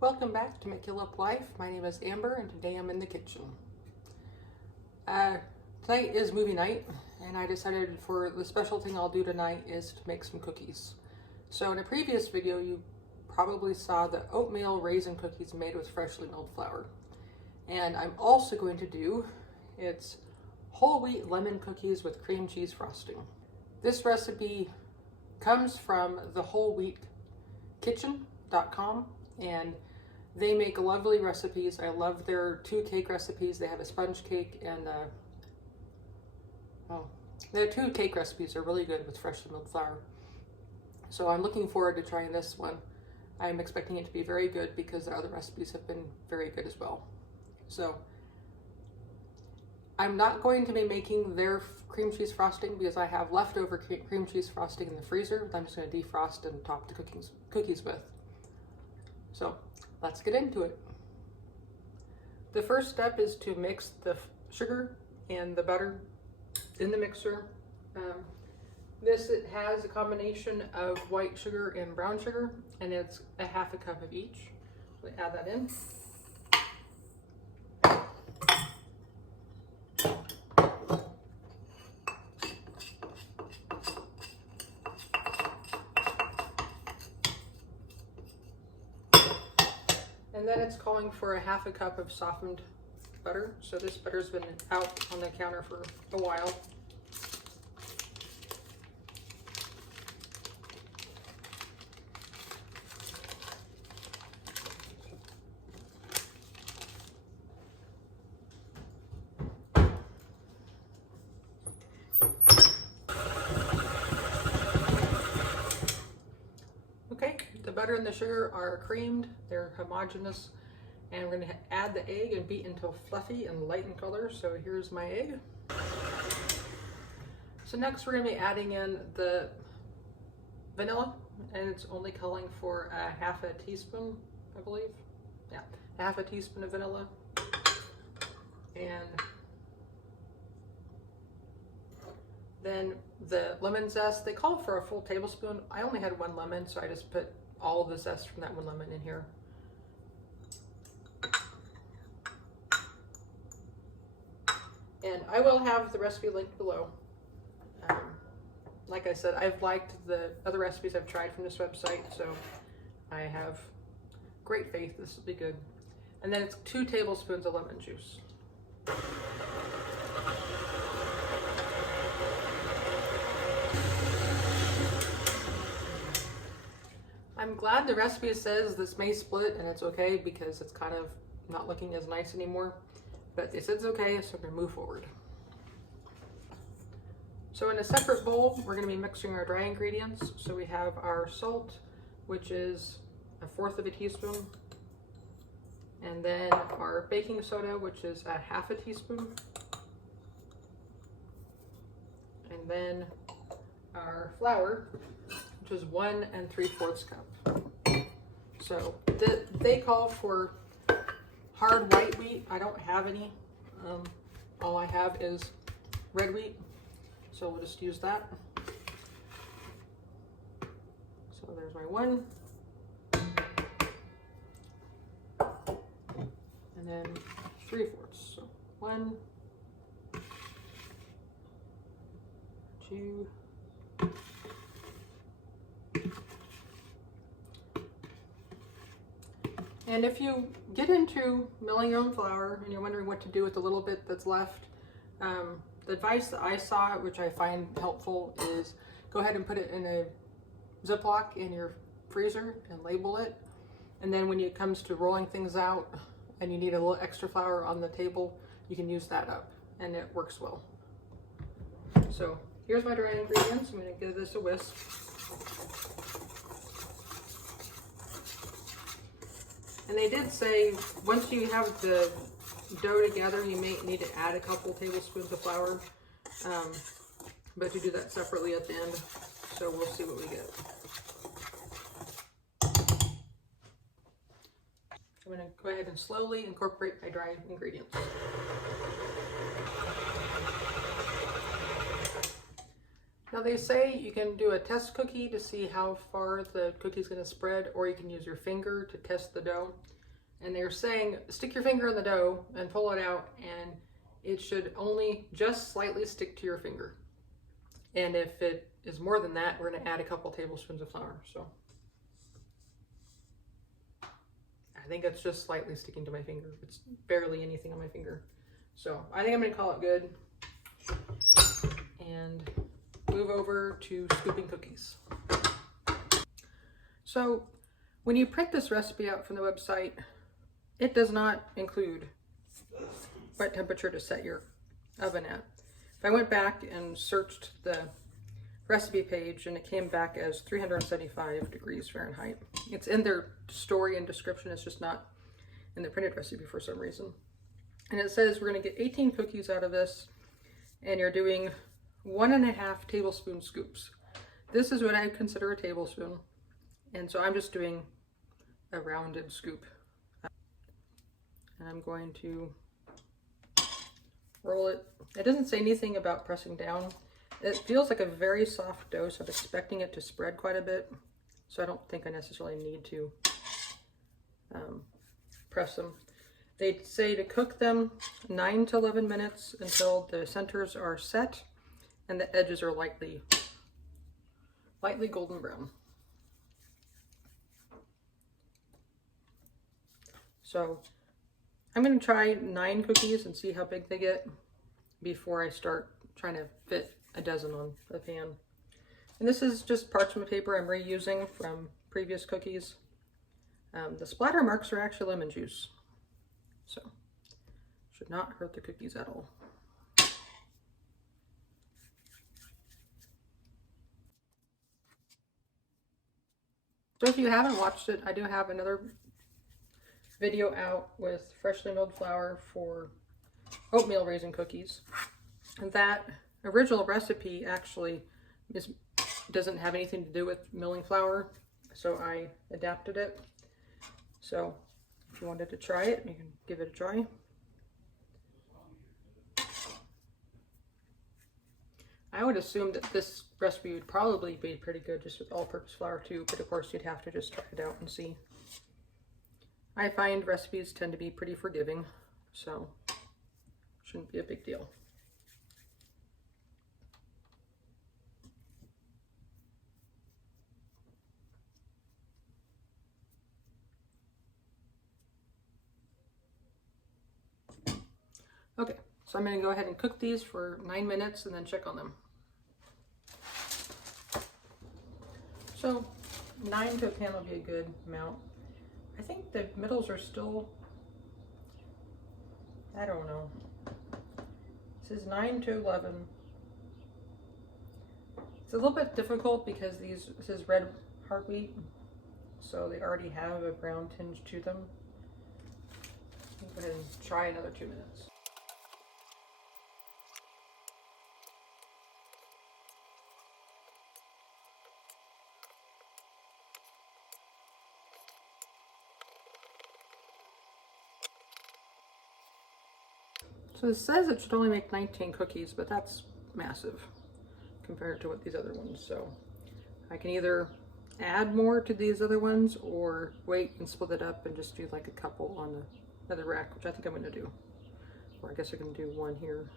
Welcome back to mckilliplife. My name is Amber and today I'm in the kitchen. Tonight is movie night and I decided for the special thing I'll do tonight is to make some cookies. So in a previous video you probably saw the oatmeal raisin cookies made with freshly milled flour. And I'm also going to do it's whole wheat lemon cookies with cream cheese frosting. This recipe comes from the wholewheatkitchen.com and they make lovely recipes. I love their 2 cake recipes. They have a sponge cake and their 2 cake recipes are really good with freshly milled flour. So I'm looking forward to trying this one. I'm expecting it to be very good because their other recipes have been very good as well. So I'm not going to be making their cream cheese frosting because I have leftover cream cheese frosting in the freezer that I'm just going to defrost and top the cookies with. So let's get into it. The first step is to mix the sugar and the butter in the mixer. It has a combination of white sugar and brown sugar, and it's a half a cup of each. We add that in. And then it's calling for a half a cup of softened butter. So this butter's been out on the counter for a while. Okay, the butter and the sugar are creamed, they're homogeneous, and we're going to add the egg and beat until fluffy and light in color. So here's my egg. So next we're going to be adding in the vanilla, and it's only calling for a half a teaspoon, I believe. Yeah, half a teaspoon of vanilla. And then the lemon zest, they call for a full tablespoon. I only had 1 lemon, so I just put all of the zest from that 1 lemon in here. And I will have the recipe linked below. Like I said, I've liked the other recipes I've tried from this website, so I have great faith this will be good. And then it's 2 tablespoons of lemon juice. I'm glad the recipe says this may split, and it's okay because it's kind of not looking as nice anymore. But it says it's okay, so we're going to move forward. So in a separate bowl, we're going to be mixing our dry ingredients. So we have our salt, which is 1/4 of a teaspoon. And then our baking soda, which is a half a teaspoon. And then our flour, which is 1 3/4 cup. So they call for hard white wheat. I don't have any. All I have is red wheat, so we'll just use that. So there's my 1. And then 3/4. So 1, 2, and if you get into milling your own flour and you're wondering what to do with the little bit that's left, the advice that I saw, which I find helpful, is go ahead and put it in a Ziploc in your freezer and label it. And then when it comes to rolling things out and you need a little extra flour on the table, you can use that up and it works well. So here's my dry ingredients. I'm going to give this a whisk. And they did say once you have the dough together, you may need to add a couple tablespoons of flour, but you do that separately at the end. So we'll see what we get. I'm going to go ahead and slowly incorporate my dry ingredients. Now they say you can do a test cookie to see how far the cookie's gonna spread, or you can use your finger to test the dough. And they're saying, stick your finger in the dough and pull it out, and it should only just slightly stick to your finger. And if it is more than that, we're gonna add a couple tablespoons of flour. So I think it's just slightly sticking to my finger. It's barely anything on my finger. So I think I'm gonna call it good and move over to scooping cookies. So when you print this recipe out from the website, it does not include what temperature to set your oven at. If I went back and searched the recipe page and it came back as 375 degrees Fahrenheit. It's in their story and description, it's just not in the printed recipe for some reason. And it says we're gonna get 18 cookies out of this, and you're doing 1.5 tablespoon scoops. This is what I consider a tablespoon. And so I'm just doing a rounded scoop. And I'm going to roll it. It doesn't say anything about pressing down. It feels like a very soft dough, so I'm expecting it to spread quite a bit. So I don't think I necessarily need to press them. They say to cook them 9 to 11 minutes until the centers are set and the edges are lightly golden brown. So I'm going to try 9 cookies and see how big they get before I start trying to fit a dozen on the pan. And this is just parchment paper I'm reusing from previous cookies. The splatter marks are actually lemon juice, so should not hurt the cookies at all. So if you haven't watched it, I do have another video out with freshly milled flour for oatmeal raisin cookies. And that original recipe actually doesn't have anything to do with milling flour, so I adapted it. So if you wanted to try it, you can give it a try. I would assume that this recipe would probably be pretty good just with all-purpose flour too, but of course you'd have to just try it out and see. I find recipes tend to be pretty forgiving, so shouldn't be a big deal. Okay, so I'm going to go ahead and cook these for 9 minutes and then check on them. So 9 to a pan will be a good amount. I think the middles are still, I don't know. This is 9 to 11. It's a little bit difficult because this is red heart wheat, so they already have a brown tinge to them. Go ahead and try another 2 minutes. So it says it should only make 19 cookies, but that's massive compared to what these other ones. So I can either add more to these other ones or wait and split it up and just do like a couple on the other rack, which I think I'm going to do. Or I guess I can do one here.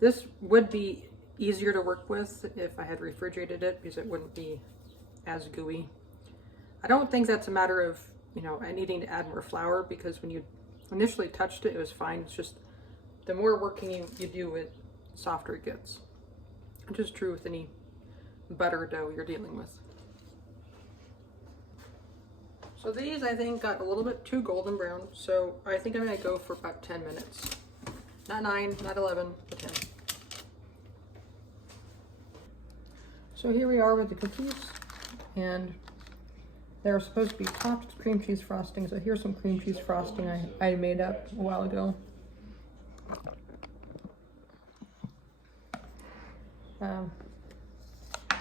This would be easier to work with if I had refrigerated it because it wouldn't be as gooey. I don't think that's a matter of, you know, needing to add more flour, because when you initially touched it, it was fine. It's just the more working you do it, softer it gets. Which is true with any butter dough you're dealing with. So these, I think, got a little bit too golden brown, so I think I'm going to go for about 10 minutes. Not 9, not 11, but 10. So here we are with the cookies, and they're supposed to be topped with cream cheese frosting. So here's some cream cheese frosting I made up a while ago.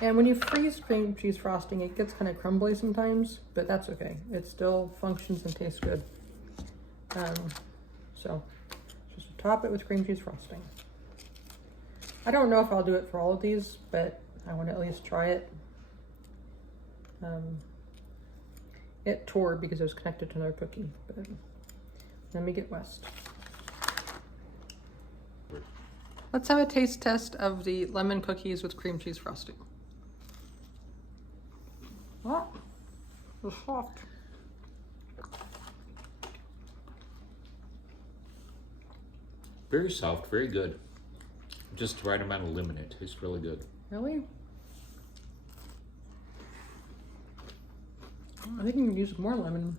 And when you freeze cream cheese frosting, it gets kind of crumbly sometimes, but that's okay. It still functions and tastes good. So just top it with cream cheese frosting. I don't know if I'll do it for all of these, but I want to at least try it. It tore because it was connected to another cookie, but let me get West. Let's have a taste test of the lemon cookies with cream cheese frosting. Oh, they're soft. Very soft, very good. Just the right amount of lemon. It tastes really good. Really? I think you can use more lemon.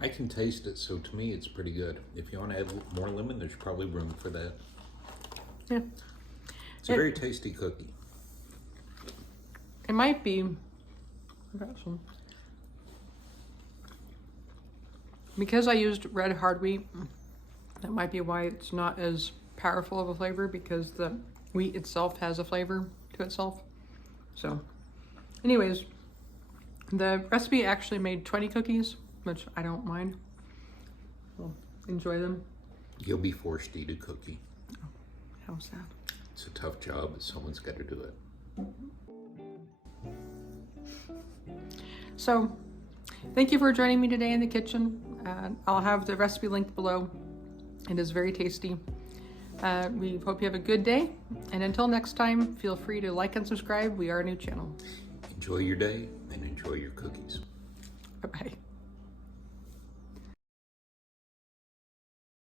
I can taste it, so to me it's pretty good. If you want to add more lemon, there's probably room for that. Yeah. It's a very tasty cookie. It might be. I got some. Because I used red hard wheat, that might be why it's not as powerful of a flavor, because the wheat itself has a flavor to itself. So, anyways, the recipe actually made 20 cookies, which I don't mind. So, enjoy them. You'll be forced to eat a cookie. Oh, how sad. It's a tough job, but someone's got to do it. So, thank you for joining me today in the kitchen. I'll have the recipe linked below. It is very tasty. We hope you have a good day. And until next time, feel free to like and subscribe. We are a new channel. Enjoy your day and enjoy your cookies. Bye-bye.